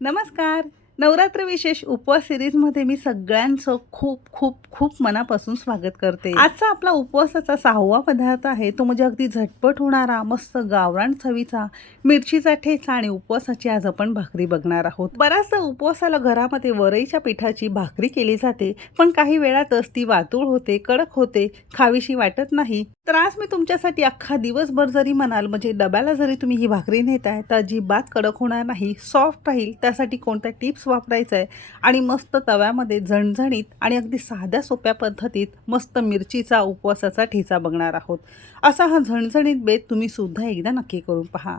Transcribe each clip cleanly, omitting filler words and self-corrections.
नमस्कार. नवरात्र विशेष उपवास सीरीजमध्ये मी सगळ्यांचं खूप खूप खूप मनापासून स्वागत करते. आजचा आपला उपवासाचा 6वा पदार्थ आहे. तो म्हणजे अगदी झटपट होणारा, मस्त गावरान चवीचा मिरचीचा ठेचा आणि उपवासाची आज आपण भाकरी बघणार आहोत. बऱ्याचदा उपवासाला घरामध्ये वरईच्या पिठाची भाकरी केली जाते, पण काही वेळातच ती वातूळ होते, कडक होते, खावीशी वाटत नाही. तर आज मी तुमच्यासाठी अख्खा दिवसभर जरी म्हणाल म्हणजे डब्याला जरी तुम्ही ही भाकरी नेताय तर अजिबात कडक होणार नाही, सॉफ्ट राहील. त्यासाठी कोणत्या टिप्स वापरायचं आहे आणि मस्त तव्यामध्ये झणझणीत आणि अगदी साध्या सोप्या पद्धतीत मस्त मिरचीचा उपवासाचा ठेचा बघणार आहोत. असा हा झणझणीत बेत तुम्ही सुद्धा एकदा नक्की करून पहा.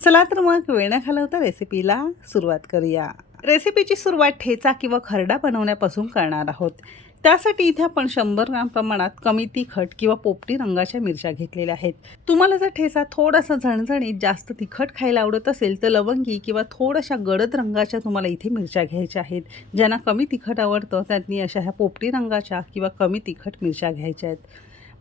चला तर मग वेळ न घालवता रेसिपीला सुरुवात करूया. रेसिपीची सुरुवात ठेचा किंवा खरडा बनवण्यापासून करणार आहोत. त्यासाठी इथे आपण 100 ग्राम प्रमाणात कमी तिखट किंवा पोपटी रंगाच्या मिरच्या घेतलेल्या आहेत. तुम्हाला जर ठेचा थोडासा झणझणीत जास्त तिखट खायला आवडत असेल तर लवंगी किंवा थोड्याशा गडद रंगाच्या तुम्हाला इथे मिरच्या घ्यायच्या आहेत. ज्यांना कमी तिखट आवडतं त्यांनी अशा ह्या पोपटी रंगाच्या किंवा कमी तिखट मिरच्या घ्यायच्या आहेत.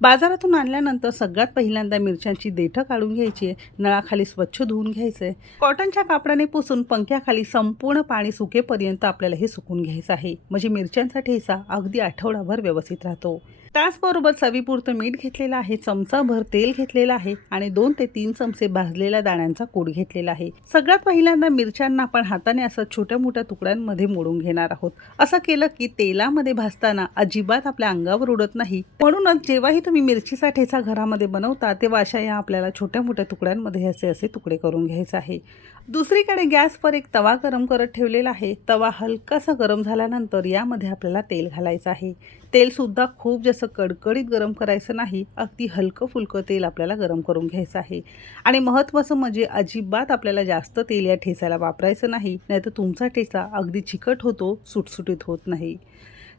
बाजारातून आणल्यानंतर सगळ्यात पहिल्यांदा मिरच्यांची देठं काढून घ्यायची आहे. नळाखाली स्वच्छ धुवून घ्यायचं आहे. कॉटनच्या कापडाने पुसून पंख्याखाली संपूर्ण पाणी सुकेपर्यंत आपल्याला हे सुकून घ्यायचं आहे. म्हणजे मिरच्यांचा ठेचा अगदी आठवडाभर व्यवस्थित राहतो. त्याचबरोबर चवीपुरतं मीठ घेतलेलं आहे, चमचाभर तेल घेतलेलं आहे आणि 2 ते 3 चमचे भाजलेल्या दाण्यांचा कूट घेतलेला आहे. सगळ्यात पहिल्यांदा मिरच्यांना आपण हाताने असं छोट्या मोठ्या तुकड्यांमध्ये मोडून घेणार आहोत. असं केलं की तेलामध्ये भाजताना अजिबात आपल्या अंगावर उडत नाही. म्हणूनच जेव्हाही तुम्ही मिरचीचा ठेचा घरामध्ये बनवता तेव्हा अशा या आपल्याला छोट्या मोठ्या तुकड्यांमध्ये असे तुकडे करून घ्यायचे आहे. दुसरीकडे गॅसवर एक तवा गरम करत ठेवलेला आहे. तवा हलकासा गरम झाल्यानंतर यामध्ये आपल्याला तेल घालायचं आहे. तेलसुद्धा खूप जास्त कडकडीत गरम करायचं नाही, अगदी हलकं फुलकं तेल आपल्याला गरम करून घ्यायचं आहे. आणि महत्त्वाचं म्हणजे अजिबात आपल्याला जास्त तेल या ठेचाला वापरायचं नाही, नाहीतर तुमचा ठेचा अगदी चिकट होतो, सुटसुटीत होत नाही.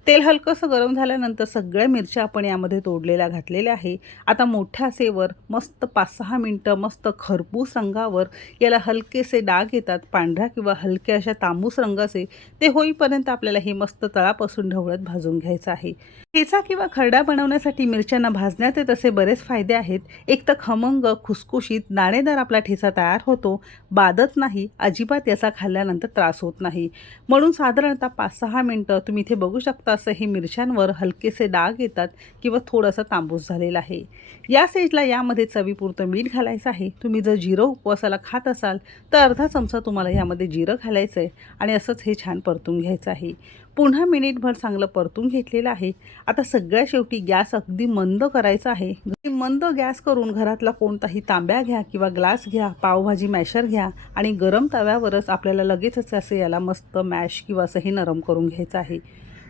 तेल हलकंसं गरम झाल्यानंतर सगळ्या मिरच्या आपण यामध्ये तोडलेल्या घातलेल्या आहे. आता मोठ्या आचेवर मस्त 5-6 मिनटं मस्त खरपूस रंगावर याला हलकेसे डाग येतात, पांढऱ्या किंवा हलक्या अशा तांबूस रंगाचे, ते होईपर्यंत आपल्याला हे मस्त तळापासून ढवळत भाजून घ्यायचं आहे. ठेचा किंवा खरडा बनवण्यासाठी मिरच्यांना भाजण्याचे तसे बरेच फायदे आहेत. एक तर खमंग, खुसखुशीत, दाणेदार आपला ठेचा तयार होतो, बाधत नाही, अजिबात याचा खाल्ल्यानंतर त्रास होत नाही. म्हणून साधारणतः 5-6 मिनटं तुम्ही इथे बघू शकता असं हे मिरच्यांवर हलकेसे डाग येतात किंवा थोडंसं तांबूस झालेलं आहे. या स्टेजला यामध्ये चवीपुरतं मीठ घालायचं आहे. तुम्ही जर जिरं उपवासाला खात असाल तर अर्धा चमचा तुम्हाला यामध्ये जिरं घालायचं आहे आणि असंच हे छान परतून घ्यायचं आहे. पुन्हा मिनिटभर चांगलं परतून घेतलेलं आहे. आता सगळ्या शेवटी गॅस अगदी मंद करायचा आहे. मंद गॅस करून घरातला कोणताही तांब्या घ्या किंवा ग्लास घ्या, पावभाजी मॅशर घ्या आणि गरम तव्यावरच आपल्याला लगेचच असं याला मस्त मॅश किंवा असं हे नरम करून घ्यायचं आहे.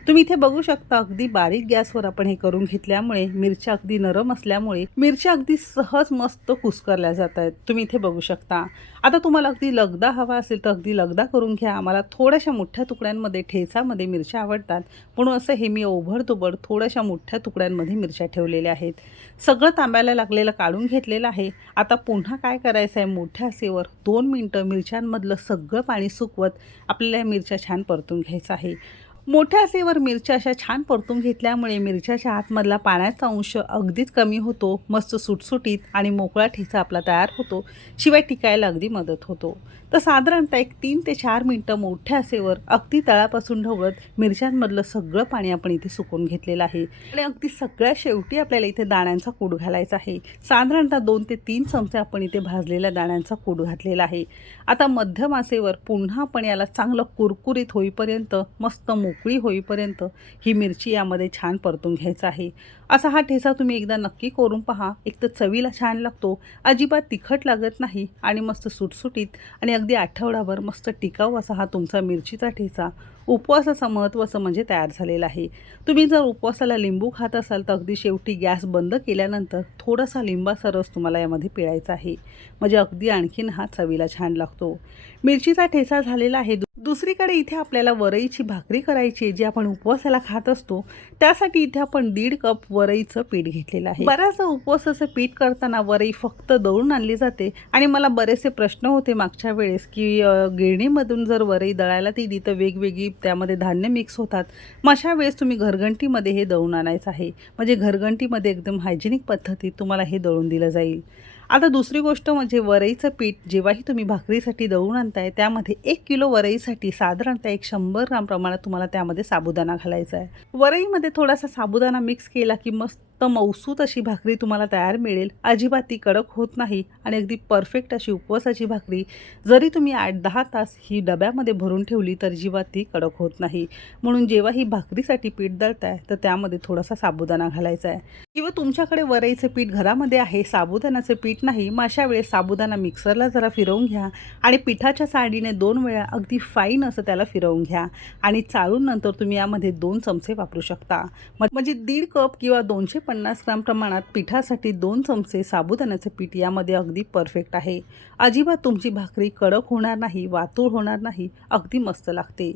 तुम्ही इथे बघू शकता अगदी बारीक गॅसवर आपण हे करून घेतल्यामुळे मिरच्या अगदी नरम असल्यामुळे मिरच्या अगदी सहज मस्त कुस्करल्या जात आहेत. तुम्ही इथे बघू शकता. आता तुम्हाला अगदी लगदा हवा असेल तर अगदी लगदा करून घ्या. आम्हाला थोड्याशा मोठ्या तुकड्यांमध्ये ठेचामध्ये मिरच्या आवडतात, म्हणून असं हे मी ओभडधोबड थोड्याशा मोठ्या तुकड्यांमध्ये मिरच्या ठेवलेल्या आहेत. सगळं तांब्याला लागलेलं काढून घेतलेलं आहे. आता पुन्हा काय करायचं आहे, मोठ्या आचेवर 2 मिनटं मिरच्यांमधलं सगळं पाणी सुकवत आपल्याला मिरच्या छान परतून घ्यायचं आहे. मोठ्या आचेवर मिरच्या अशा छान परतून घेतल्यामुळे मिरच्याच्या आतमधला पाण्याचा अंश अगदीच कमी होतो, मस्त सुटसुटीत आणि मोकळा ठेचा आपला तयार होतो, शिवाय टिकायला अगदी मदत होतो. तर साधारणतः एक 3 ते 4 मिनटं मोठ्या आचेवर अगदी तळापासून ढवळत मिरच्यांमधलं सगळं पाणी आपण इथे सुकून घेतलेलं आहे. आणि अगदी सगळ्या शेवटी आपल्याला इथे दाण्यांचा कूट घालायचा आहे. साधारणतः 2 ते 3 चमचे आपण इथे भाजलेल्या दाण्यांचा कूट घातलेला आहे. आता मध्यम आचेवर पुन्हा आपण याला चांगलं कुरकुरीत होईपर्यंत, मस्त मोकळी होईपर्यंत ही मिरची यामध्ये छान परतून घ्यायचा आहे. असा हा ठेचा तुम्ही एकदा नक्की करून पहा. एक तर चवीला छान लागतो, अजिबात तिखट लागत नाही आणि मस्त सुटसुटीत आणि अगदी आठवडाभर मस्त टिकाऊ असा हा तुमचा मिरचीचा ठेचा उपवासाचं महत्त्वाचं म्हणजे तयार झालेला आहे. तुम्ही जर उपवासाला लिंबू खात असाल तर अगदी शेवटी गॅस बंद केल्यानंतर थोडासा लिंबाचा रस तुम्हाला यामध्ये पिळायचा आहे, म्हणजे अगदी आणखीन हा चवीला छान लागतो. मिरचीचा ठेचा झालेला आहे. दुसरीकडे इथे आपल्याला वरईची भाकरी करायची आहे, जी आपण उपवासाला खात असतो. त्यासाठी इथे आपण 1.5 कप वरईचं पीठ घेतलेलं आहे. बऱ्याचदा उपवासाचं पीठ करताना वरई फक्त दळून आणली जाते आणि मला बरेचसे प्रश्न होते मागच्या वेळेस की गिरणीमधून जर वरई दळायला दिली तर वेगवेगळी त्यामध्ये धान्य मिक्स होतात. मग अशा वेळेस तुम्ही घरघंटीमध्ये हे दळून आणायचं आहे, म्हणजे घरघंटीमध्ये एकदम हायजेनिक पद्धतीत तुम्हाला हे दळून दिलं जाईल. आता दुसरी गोष्ट म्हणजे वरईचं पीठ जेव्हाही तुम्ही भाकरीसाठी दळून आणताय त्यामध्ये 1 किलो वरईसाठी साधारणतः एक 100 ग्राम प्रमाणात तुम्हाला त्यामध्ये साबुदाणा घालायचा आहे. वरईमध्ये थोडासा साबुदाणा मिक्स केला की मस्त मऊसूत अशी भाकरी तुम्हाला तयार मिळेल. अजिबात ती कडक होत नाही आणि अगदी परफेक्ट अशी उपवासाची भाकरी जरी तुम्ही 8-10 तास ही डब्यामध्ये भरून ठेवली तर अजिबात ती कडक होत नाही. म्हणून जेव्हा ही भाकरीसाठी पीठ दळताय तर त्यामध्ये थोडासा साबुदाणा घालायचा आहे. किंवा तुमच्याकडे वरईचं पीठ घरामध्ये आहे, साबुदाण्याचं पीठ नाही, मग अशा वेळेस साबुदाणा मिक्सरला जरा फिरवून घ्या आणि पिठाच्या साहाय्याने 2 वेळा अगदी फाईन असं त्याला फिरवून घ्या आणि चाळून नंतर तुम्ही यामध्ये 2 चमचे वापरू शकता. म्हणजे 1.5 कप किंवा 250 ग्राम प्रमाणात पिठासाठी 2 चमचे साबुदाण्याचं पीठ यामध्ये अगदी परफेक्ट आहे. अजिबात तुमची भाकरी कडक होणार नाही, वातूळ होणार नाही, अगदी मस्त लागते.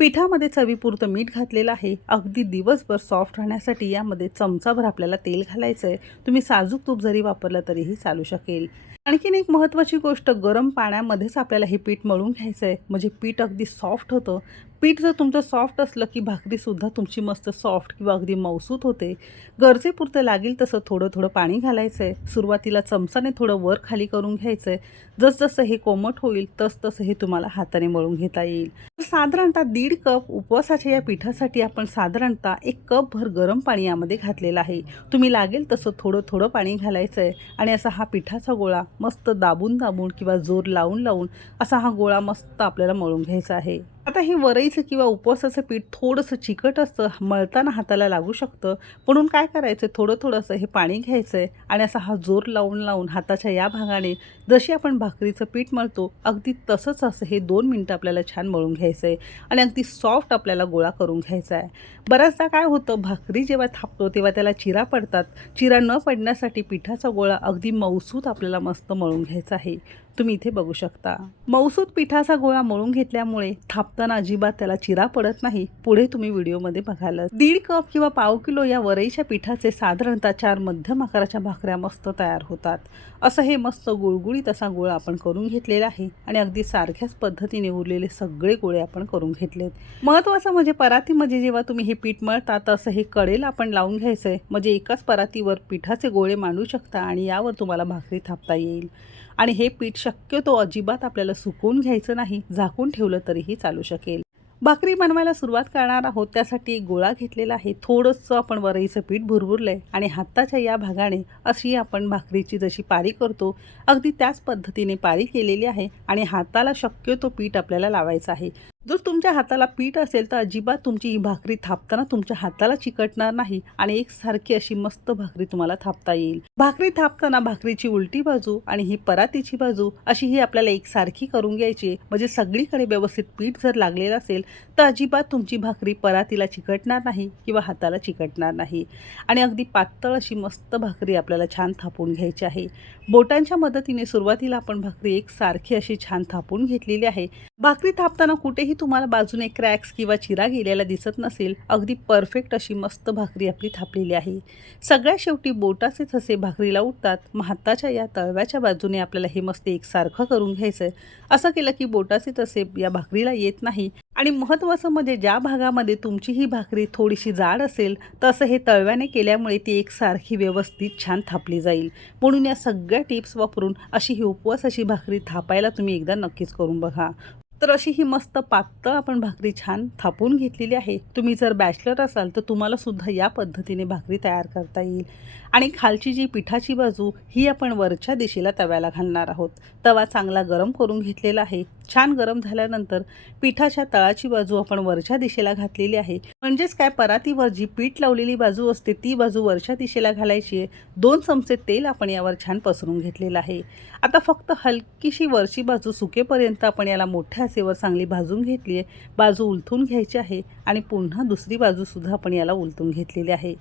पिठामध्ये चवीपुरतं मीठ घातलेलं आहे. अगदी दिवसभर सॉफ्ट राहण्यासाठी यामध्ये चमचाभर आपल्याला तेल घालायचं आहे. तुम्ही साजूक तूप जरी वापरलं तरीही चालू शकेल. आणखीन एक महत्त्वाची गोष्ट, गरम पाण्यामध्येच आपल्याला हे पीठ मळून घ्यायचं आहे, म्हणजे पीठ अगदी सॉफ्ट होतं. पीठ जर तुमचं सॉफ्ट असलं की भाकरीसुद्धा तुमची मस्त सॉफ्ट किंवा अगदी मऊसूत होते. गरजेपुरतं लागेल तसं थोडं थोडं पाणी घालायचं आहे. सुरुवातीला चमचाने थोडं वर खाली करून घ्यायचं आहे. जसजसं हे कोमट होईल तसतसं हे तुम्हाला हाताने मळून घेता येईल. साधारणतः 1.5 कप उपवासाच्या या पिठासाठी आपण साधारणतः 1 कपभर गरम पाणी यामध्ये घातलेलं आहे. तुम्ही लागेल तसं थोडं थोडं पाणी घालायचं आहे आणि असा हा पिठाचा गोळा मस्त दाबून दाबून किंवा जोर लावून लावून असा हा गोळा मस्त आपल्याला मळून घ्यायचा आहे. आता हे वरईचं किंवा उपवासाचं पीठ थोडंसं चिकट असतं, मळताना हाताला लागू शकतं. म्हणून काय करायचं, थोडं थोडंसं हे पाणी घ्यायचं आहे आणि असा हा जोर लावून लावून हाताच्या या भागाने जशी आपण भाकरीचं पीठ मळतो अगदी तसंच असं हे 2 मिनटं आपल्याला छान मळून घ्यायचं आहे आणि अगदी सॉफ्ट आपल्याला गोळा करून घ्यायचा आहे. बऱ्याचदा काय होतं, भाकरी जेव्हा थापतो तेव्हा त्याला चिरा पडतात. चिरा न पडण्यासाठी पिठाचा गोळा अगदी मऊसूत आपल्याला मस्त मळून घ्यायचा आहे. तुम्ही इथे बघू शकता. मऊसूत पिठाचा गोळा मळून घेतल्यामुळे थापताना अजिबात त्याला चिरा पडत नाही. पुढे तुम्ही व्हिडिओमध्ये बघाल. 1.5 कप किंवा पाव किलो या वरईच्या पिठाचे साधारणतः 4 मध्यम आकाराच्या भाकऱ्या मस्त तयार होतात. असं हे मस्त गुळगुळीत असा गोळा आपण करून घेतलेला आहे आणि अगदी सारख्याच पद्धतीने उरलेले सगळे गोळे आपण करून घेतलेत. महत्त्वाचं म्हणजे परातीमध्ये जेव्हा तुम्ही हे पीठ मळता तसं हे कडेला आपण लावून घ्यायचं आहे, म्हणजे एकाच परातीवर पिठाचे गोळे मांडू शकता आणि यावर तुम्हाला भाकरी थापता येईल. आणि हे पीठ शक्यतो अजिबात आपल्याला सुकवून घ्यायचं नाही, झाकून ठेवलं तरीही चालू शकेल. भाकरी बनवायला सुरुवात करणार आहोत त्यासाठी एक गोळा घेतलेला आहे. थोडंसं आपण वरईचं पीठ भुरभुरलं आहे आणि हाताच्या या भागाने अशी आपण भाकरीची जशी पारी करतो अगदी त्याच पद्धतीने पारी केलेली आहे आणि हाताला शक्यतो पीठ आपल्याला लावायचं आहे. जर तुमच्या हाताला पीठ असेल तर अजिबात तुमची ही भाकरी थापताना तुमच्या हाताला चिकटणार नाही आणि एकसारखी अशी मस्त भाकरी तुम्हाला थापता येईल. भाकरी थापताना भाकरीची उलटी बाजू आणि ही परातीची बाजू अशी ही आपल्याला एकसारखी करून घ्यायची, म्हणजे सगळीकडे व्यवस्थित पीठ जर लागलेलं असेल तर अजिबात तुमची भाकरी परातीला चिकटणार नाही किंवा हाताला चिकटणार नाही. आणि अगदी पातळ अशी मस्त भाकरी आपल्याला छान थापून घ्यायची आहे. बोटांच्या मदतीने सुरुवातीला आपण भाकरी एकसारखी अशी छान थापून घेतलेली आहे. भाकरी थापताना कुठेही तुम्हाला बाजूने क्रॅक्स किंवा चिरा गेलेला दिसत नसेल. अगदी परफेक्ट अशी मस्त भाकरी आपली थापलेली आहे. सगळ्यात शेवटी बोटाचेच असे भाकरीला उठतात. मग हाताच्या या तळव्याच्या बाजूने आपल्याला हे मस्त एकसारखं करून घ्यायचं आहे. असं केलं की बोटाचे तसे या भाकरीला येत नाही. आणि महत्त्वाचं म्हणजे ज्या भागामध्ये तुमची ही भाकरी थोडीशी जाड असेल तसं हे तळव्याने केल्यामुळे ती एकसारखी व्यवस्थित छान थापली जाईल. म्हणून या सगळ्या टिप्स वापरून अशी ही उपवासाची भाकरी थापायला तुम्ही एकदा नक्कीच करून बघा. तर अशी ही मस्त पातळ आपण भाकरी छान थापून घेतलेली आहे. तुम्ही जर बॅचलर असाल तर तुम्हाला सुद्धा या पद्धतीने भाकरी तयार करता येईल. आणि खालची जी पिठाची बाजू ही आपण वरच्या दिशेला तव्याला घालणार आहोत. तवा चांगला गरम करून घेतलेला आहे. छान गरम झाल्यानंतर पिठाच्या तळाची बाजू आपण वरच्या दिशेला घातलेली आहे. म्हणजेच काय, परातीवर जी पीठ लावलेली बाजू असते ती बाजू वरच्या दिशेला घालायची आहे. 2 चमचे तेल आपण यावर छान पसरून घेतलेलं आहे. आता फक्त हलकीशी वरची बाजू सुकेपर्यंत आपण याला मोठ्या आचेवर चांगली भाजून घेतली आहे. बाजू उलटून घ्यायची आहे आणि पुन्हा दुसरी बाजूसुद्धा आपण याला उलटून घेतलेली आहे.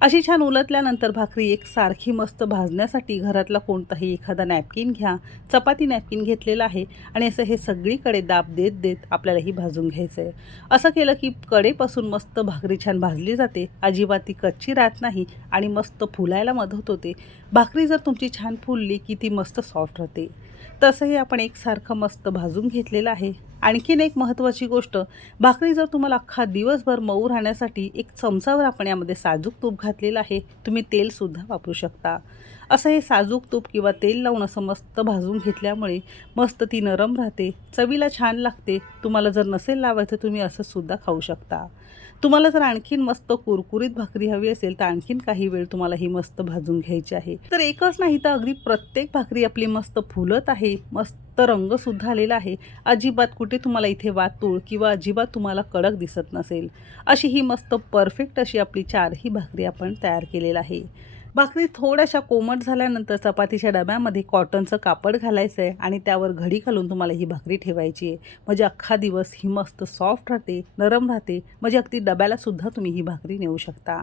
अशी छान उलटल्यानंतर भाकरी एकसारखी मस्त भाजण्यासाठी घरातला कोणताही एखादा नॅपकिन घ्या. चपाती नॅपकिन घेतलेला आहे आणि असं हे सगळीकडे दाब देत देत आपल्याला ही भाजून घ्यायचं आहे. असं केलं की कडेपासून मस्त भाकरी छान भाजली जाते. अजिबात ती कच्ची राहत नाही आणि मस्त फुलायला मदत होते. भाकरी जर तुमची छान फुलली की ती मस्त सॉफ्ट होते. तसंही आपण एकसारखं मस्त भाजून घेतलेलं आहे. आणखीन एक महत्त्वाची गोष्ट, भाकरी जर तुम्हाला अख्खा दिवसभर मऊ राहण्यासाठी एक चमचाभर आपण यामध्ये साजूक तूप घातलेलं आहे. तुम्ही तेलसुद्धा वापरू शकता. असं हे साजूक तूप किंवा तेल लावून असं मस्त भाजून घेतल्यामुळे मस्त ती नरम राहते, चवीला छान लागते. तुम्हाला जर नसेल लावायचं तुम्ही असं सुद्धा खाऊ शकता. तुम्हाला जर आणखीन मस्त कुरकुरीत भाकरी हवी असेल तर आणखीन काही वेळ तुम्हाला ही मस्त भाजून घ्यायची आहे. तर एकच नाही तर अगदी प्रत्येक भाकरी आपली मस्त फुलत आहे, मस्त रंगसुद्धा आलेला आहे. अजिबात कुठे तुम्हाला इथे वातूळ किंवा अजिबात तुम्हाला कडक दिसत नसेल. अशी ही मस्त परफेक्ट अशी आपली चारही भाकरी आपण तयार केलेलं आहे. भाकरी थोड्याशा कोमट झाल्यानंतर चपातीच्या डब्यामध्ये कॉटनचं कापड घालायचं आहे आणि त्यावर घडी घालून तुम्हाला ही भाकरी ठेवायची आहे. म्हणजे अख्खा दिवस ही मस्त सॉफ्ट राहते, नरम राहते. म्हणजे अगदी डब्यालासुद्धा तुम्ही ही भाकरी नेऊ शकता.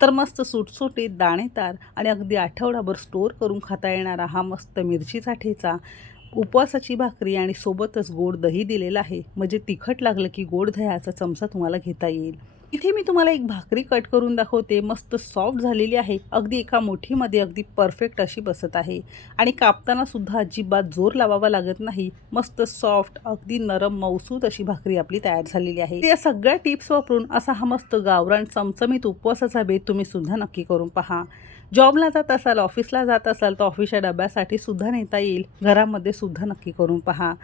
तर मस्त सुटसुटीत, दाणेदार आणि अगदी आठवडाभर स्टोअर करून खाता येणारा हा मस्त मिरचीचा ठेचा, उपवासाची भाकरी आणि सोबतच गोड दही दिलेलं आहे. म्हणजे तिखट लागलं की गोड दह्याचा चमचा तुम्हाला घेता येईल. इथे मी तुम्हाला एक भाकरी कट करून दाखवते. मस्त सॉफ्ट झालेली आहे. अगदी एका मुठीमध्ये अगदी परफेक्ट अशी बसत आहे आणि कापताना सुद्धा अजिबात जोर लावावा लागत नाही. मस्त सॉफ्ट, अगदी नरम, मऊसूत अशी भाकरी आपली तयार झालेली आहे. या सगळ्या टिप्स वापरून असा हा मस्त गावरान चमचमीत उपवासाचा बेत तुम्ही सुद्धा नक्की करून पहा. जॉबला जात असाल, ऑफिसला जात असाल तर ऑफिसच्या डब्यासाठी सुद्धा नेता येईल. घरामध्ये सुद्धा नक्की करून पहा.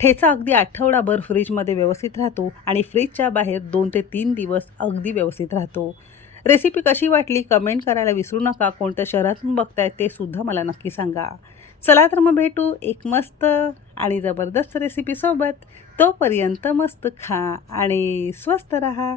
ठेचा अगदी आठवडाभर फ्रीजमध्ये व्यवस्थित राहतो आणि फ्रीजच्या बाहेर 2 ते 3 दिवस अगदी व्यवस्थित राहतो. रेसिपी कशी वाटली कमेंट करायला विसरू नका. कोणत्या शहरातून बघताय ते सुद्धा मला नक्की सांगा. चला तर मग भेटू एक मस्त आणि जबरदस्त रेसिपीसोबत. तोपर्यंत मस्त खा आणि स्वस्त रहा.